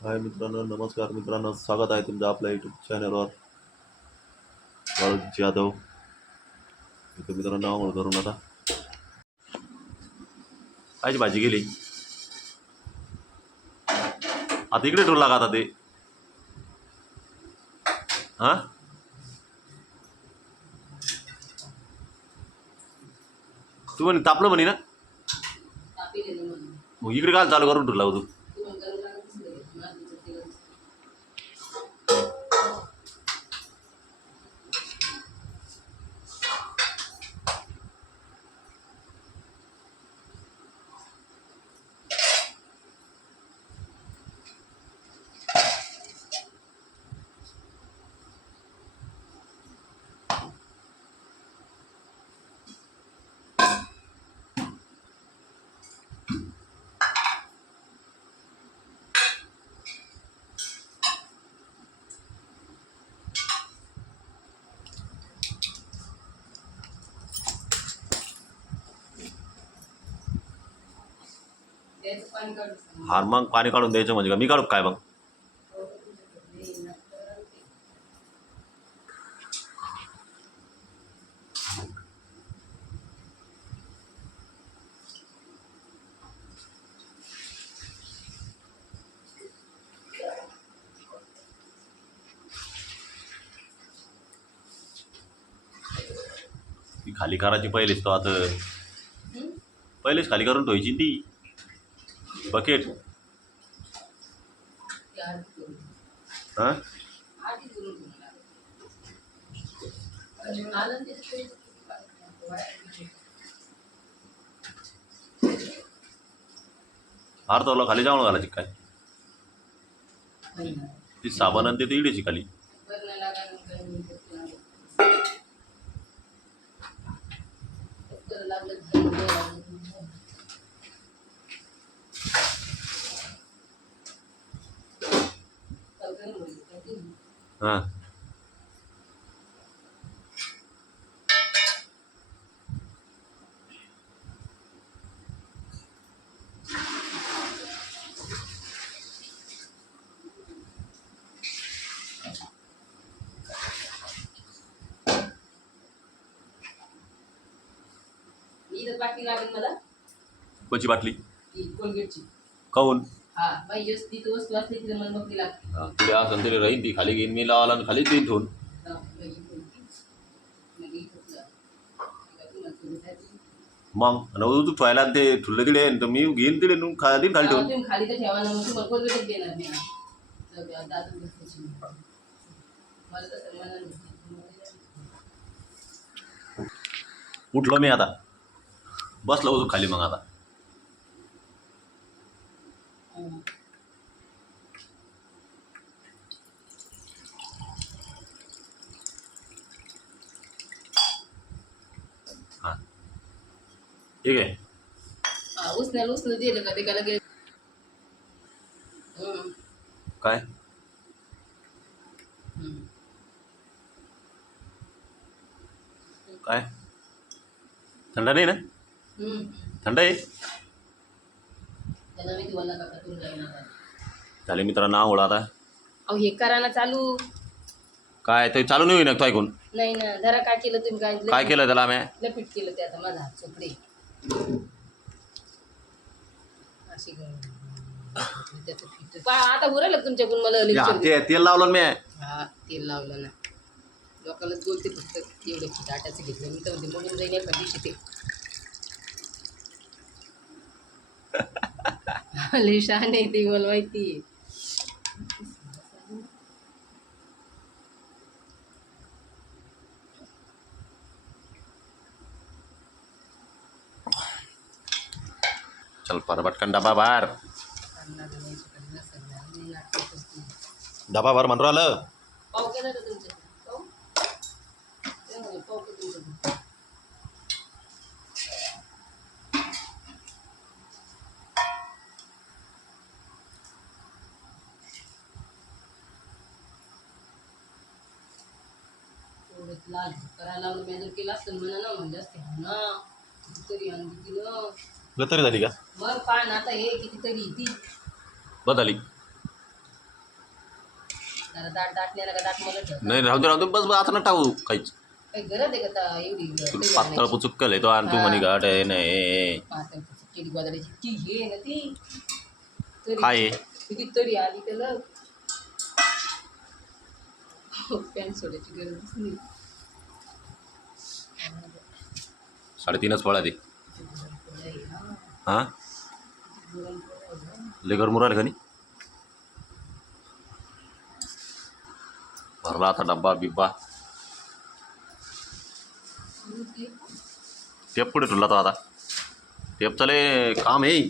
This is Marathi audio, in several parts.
हाय मित्रांनो, नमस्कार मित्रांनो, स्वागत आहे तुमचं आपल्या यूट्यूब चॅनलवर. बाळू जाधव इथं मित्रांनो आंघोळ करून आता कायची भाजी गेली आता इकडे ठेवला का आता ते हां तू म्हणे तापलं म्हणे ना मग इकडे काय चालू करून ठेवला तू. हार मग पाणी काढून द्यायचं म्हणजे का मी काढू काय मग. ती खाली करायची पहिलेच तो आता पहिलेच खाली करून ठेवायची ती बकेट. हां हार तोला खाली जाऊन घालायची काय ती साबण आणि ते इडेची खाली. हां बाटली लागेल मला कोणची बाटली कोलगेटची. काऊन हा बाई तिथं वस्तू असली तिथं मला बघती लागते. तुला असं तरी राहीन ती खाली घेईन मी लावाला आणि खाली देईन ठेवून. मग तू ठेवायला ते ठुलं तिडे तर मी घेईन तिडे खाली खाली ठेवून. तुम्ही खाली तर ठेवा ना, मग तुम्हाला कोलगेटच देणार नाही ना. दादू मला तसं म्हणाल. उठलो मी आता बसलो होतो खाली मग आता हां ठीक आहे. उसण्याला उसनं दिलं का ते का लगेच काय काय थंड नाही ना थंड आहे. त्याला मी तुम्हाला काका तुम्ही जाईन आता. झाले मित्रांनो आंघोळ आता. अहो हे करा ना चालू. काय ते चालू नाही होईना तो ऐकून. नाही ना जरा काय केलं तुम्ही काय केलं त्याला आम्ही लपीट केलं ते आता माझा हात चोपडे अशी आता उरायला तुमच्याकडून मला ते तेल लावलं मी. हा तेल लावलं ना लोकांनाच बोलते फक्त एवढं आटाचं घेतलं मी तर म्हणते म्हणून जाईन एका दिवशी ते लई शहाण आहे ते मला माहिती आहे. चल परबटकन डबा बार डबा भर म्हणून राहिलं. पाव केला का तुमच्या पाव पाव का तुमच्या लाल करायला लावून मेजर केला असतं म्हणा ना म्हणजे असते ना कितीतरी आणि किती तरी झाली का मग पान आता हे कितीतरी ती बदली जरा दाट दाटण्याला का दाट मला ठेव. नाही राहू दे बस आता ना टाकू काहीच काही गरज आहे का आता एवढी तरी पातळ आणायची? पुचुक्कल आहे तो आणि तू म्हणे गाठ आहे नाही पातळ केली गोदड्याची ती हे आहे ना ती तरी काय आहे? किती तरी आली त्याला पॅन्ट सोडायची गरजच नाही. 3.5च फळ आहे ते हां लेकर मुराल का नाही भरला आता डब्बा बिब्बा टेप कुठे ठेवला तो आता टेपचं लय काम आहे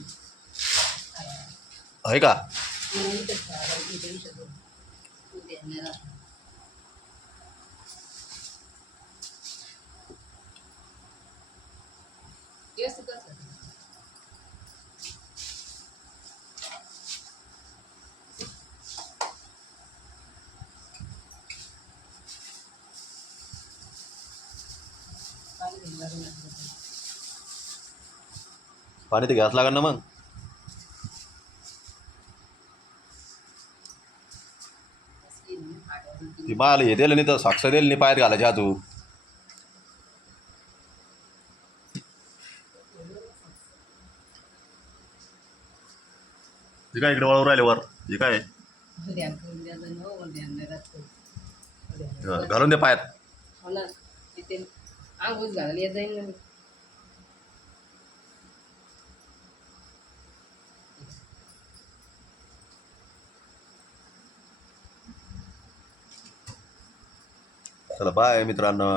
का पाणी तर घ्यास लागेल ना मग ती माल हे दिलं नाही तर साक्ष दिलं नाही पायात घालायच्या तू हे काय इकडे वळवर राहिले वर हे काय घालून दे पायात हो ना तिथे आंघोळ घालायला येत जाईल ना. चला बाय मित्रांनो.